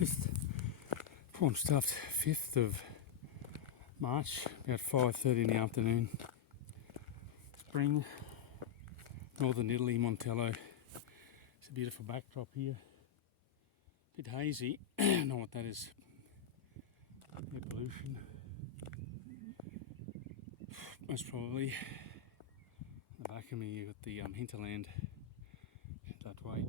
I'm stuffed 5th of March, about 5:30 in the afternoon. Spring, northern Italy, Montello. It's a beautiful backdrop here. A bit hazy, I don't know what that is. Air pollution. Most probably. In the back of me you've got the hinterland that way.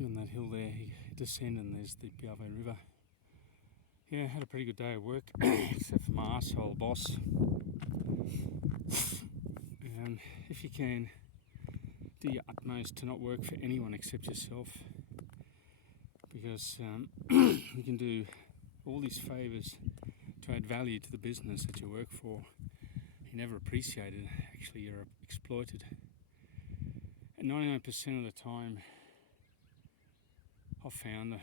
On that hill there, you descend and there's the Piave River. Yeah, had a pretty good day at work, except for my arsehole boss. And if you can, do your utmost to not work for anyone except yourself, because you can do all these favours to add value to the business that you work for. You're never appreciated, actually you're exploited. And 99% of the time, I've found that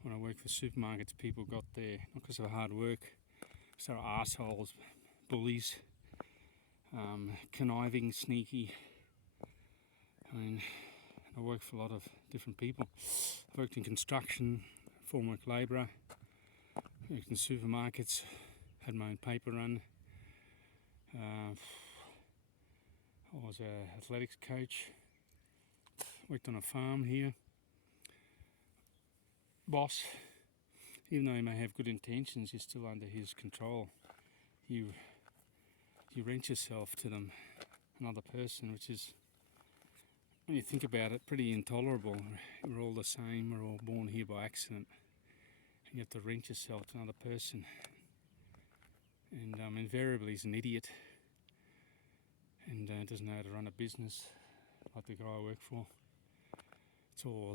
when I work for supermarkets, people got there not because of hard work, because they're arseholes, bullies, conniving, sneaky. I mean, I work for a lot of different people. I've worked in construction, formwork labourer, worked in supermarkets, had my own paper run. I was an athletics coach, worked on a farm here. Boss, even though he may have good intentions, you're still under his control. You rent yourself to them, another person, which is, when you think about it, pretty intolerable. We're all the same, we're all born here by accident, and you have to rent yourself to another person. And invariably he's an idiot and doesn't know how to run a business like the guy I work for. It's all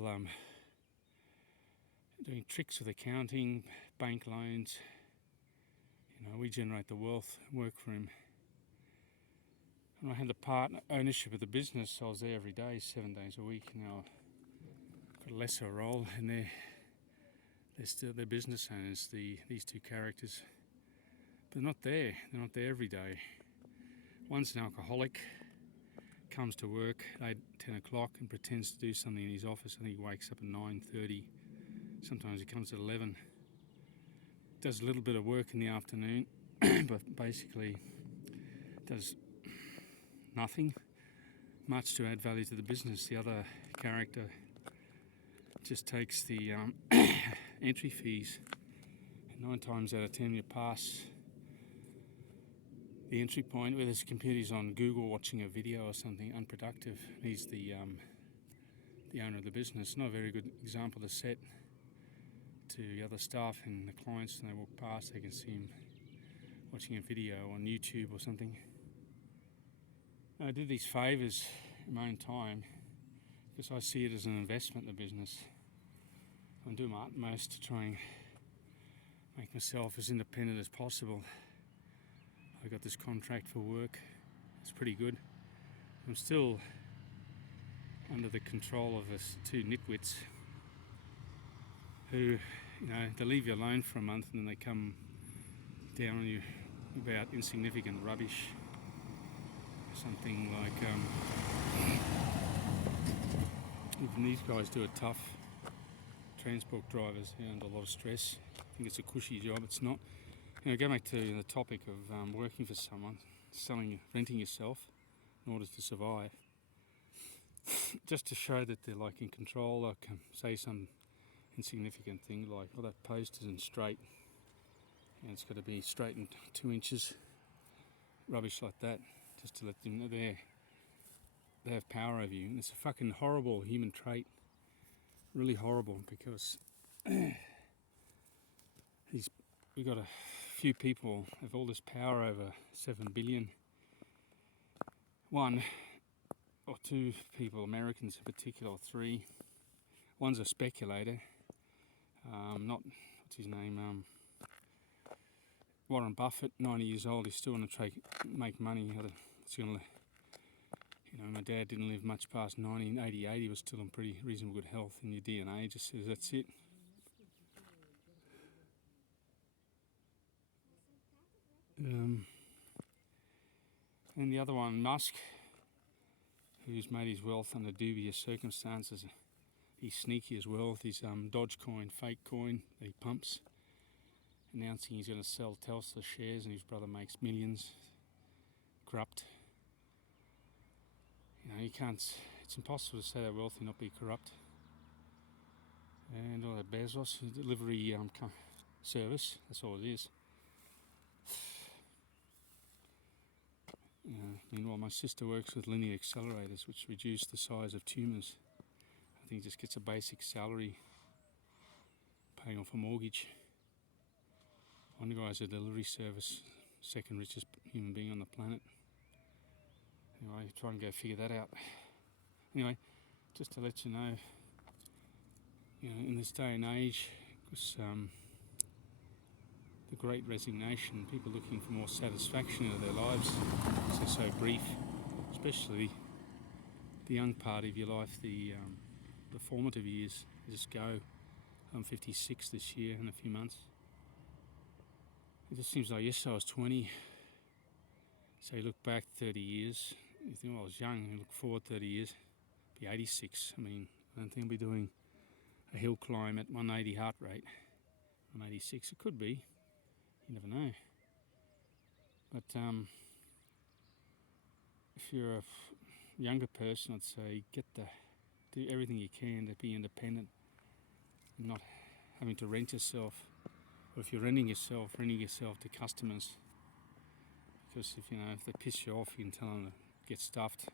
doing tricks with accounting, bank loans. You know, we generate the wealth, work for him. And I had the ownership of the business. I was there every day, 7 days a week. Now I've got a lesser role, and they're still their business owners. These two characters, but they're not there. They're not there every day. One's an alcoholic, comes to work at 10 o'clock and pretends to do something in his office. I think he wakes up at 9:30. Sometimes he comes at 11. Does a little bit of work in the afternoon, but basically does nothing much to add value to the business. The other character just takes the entry fees, and 9 times out of 10 you pass the entry point, whether his computer's on Google watching a video or something unproductive. He's the owner of the business. Not a very good example to set to the other staff and the clients. When they walk past, they can see him watching a video on YouTube or something. I do these favours in my own time because I see it as an investment in the business. I'm doing my utmost to try and make myself as independent as possible. I got this contract for work. It's pretty good. I'm still under the control of us two nitwits who, you know, they leave you alone for a month and then they come down on you about insignificant rubbish. Something like, even these guys do it tough. Transport drivers, they're under a lot of stress. I think it's a cushy job. It's not. You know, go back to the topic of working for someone, renting yourself in order to survive. Just to show that they're like in control, I can say some insignificant thing like, "Oh, that post isn't straight, and it's got to be straightened 2 inches." Rubbish like that, just to let them know they have power over you. And it's a fucking horrible human trait, really horrible, because we've got a few people have all this power over 7 billion. One or two people, Americans in particular, or 3. One's a speculator. What's his name? Warren Buffett, 90 years old. He's still going to make money. My dad didn't live much past 1988. He was still in pretty reasonable good health, and your DNA just says that's it. And the other one, Musk, who's made his wealth under dubious circumstances, He's sneaky as well with his Dogecoin, fake coin that he pumps, announcing he's going to sell Tesla shares and his brother makes millions. Corrupt. You know, you can't. It's impossible to say they're wealthy and not be corrupt. And all that Bezos delivery service. That's all it is. Meanwhile, my sister works with linear accelerators, which reduce the size of tumours. I think just gets a basic salary, paying off a mortgage. One guy's a delivery service, second richest human being on the planet. Anyway, try and go figure that out. Anyway, just to let you know, in this day and age, because the great resignation, people looking for more satisfaction out of their lives, so brief, especially the young part of your life, the formative years, just go. I'm 56 this year in a few months. It just seems like yesterday I was 20. So you look back 30 years, you think, well, I was young, you look forward 30 years, be 86. I mean, I don't think I'll be doing a hill climb at 180 heart rate. 186, it could be, you never know. But if you're a younger person, I'd say do everything you can to be independent and not having to rent yourself. Or if you're renting yourself to customers. Because if they piss you off, you can tell them to get stuffed.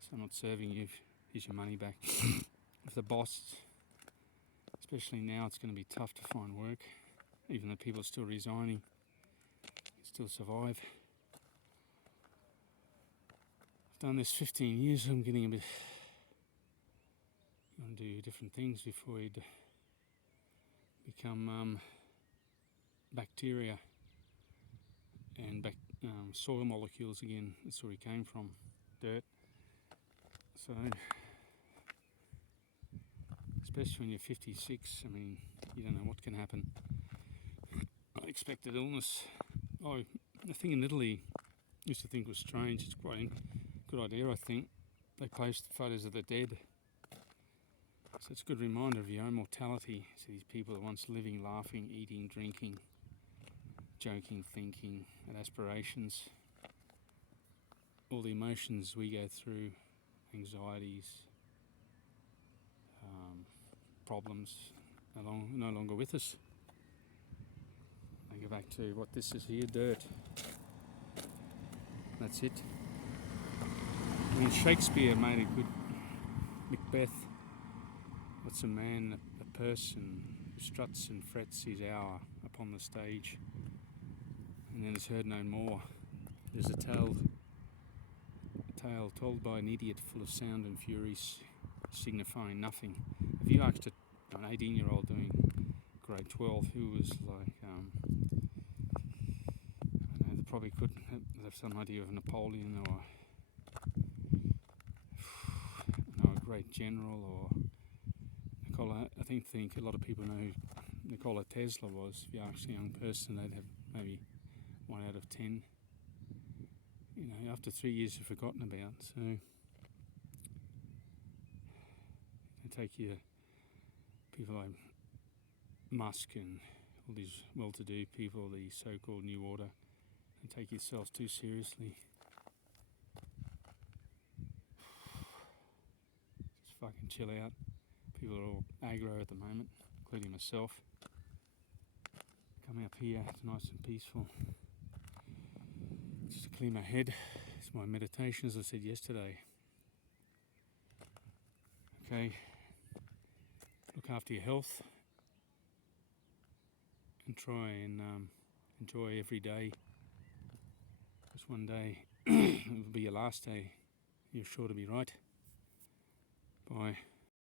So I'm not serving you, here's your money back. If the boss, especially now, it's going to be tough to find work. Even though people are still resigning, you still survive. I've done this 15 years, I'm getting a bit... You want to do different things before you become bacteria and soil molecules again. That's where we came from, dirt. So, especially when you're 56, I mean, you don't know what can happen. Unexpected illness. Oh, the thing in Italy I used to think was strange. It's quite a good idea, I think. They post photos of the dead. So it's a good reminder of your own mortality. So these people are once living, laughing, eating, drinking, joking, thinking, and aspirations. All the emotions we go through, anxieties, problems, no longer with us. I go back to what this is here, dirt. That's it. And Shakespeare made a good Macbeth. What's a man, a person who struts and frets his hour upon the stage, and then is heard no more. There's a tale told by an idiot full of sound and fury, signifying nothing. If you asked an 18-year-old doing grade 12 who was like, they probably could have some idea of Napoleon or a great general, or Nikola. I think a lot of people know who Nikola Tesla was. If you ask a young person, they'd have maybe 1 out of 10. After 3 years you're forgotten about. So you take your people like Musk and all these well-to-do people, the so-called New Order, and take yourselves too seriously. Just fucking chill out. People are all aggro at the moment, including myself. Coming up here, it's nice and peaceful. Just to clear my head. It's my meditation, as I said yesterday. Okay, look after your health and try and enjoy every day, because one day it will be your last day. You're sure to be right. Bye.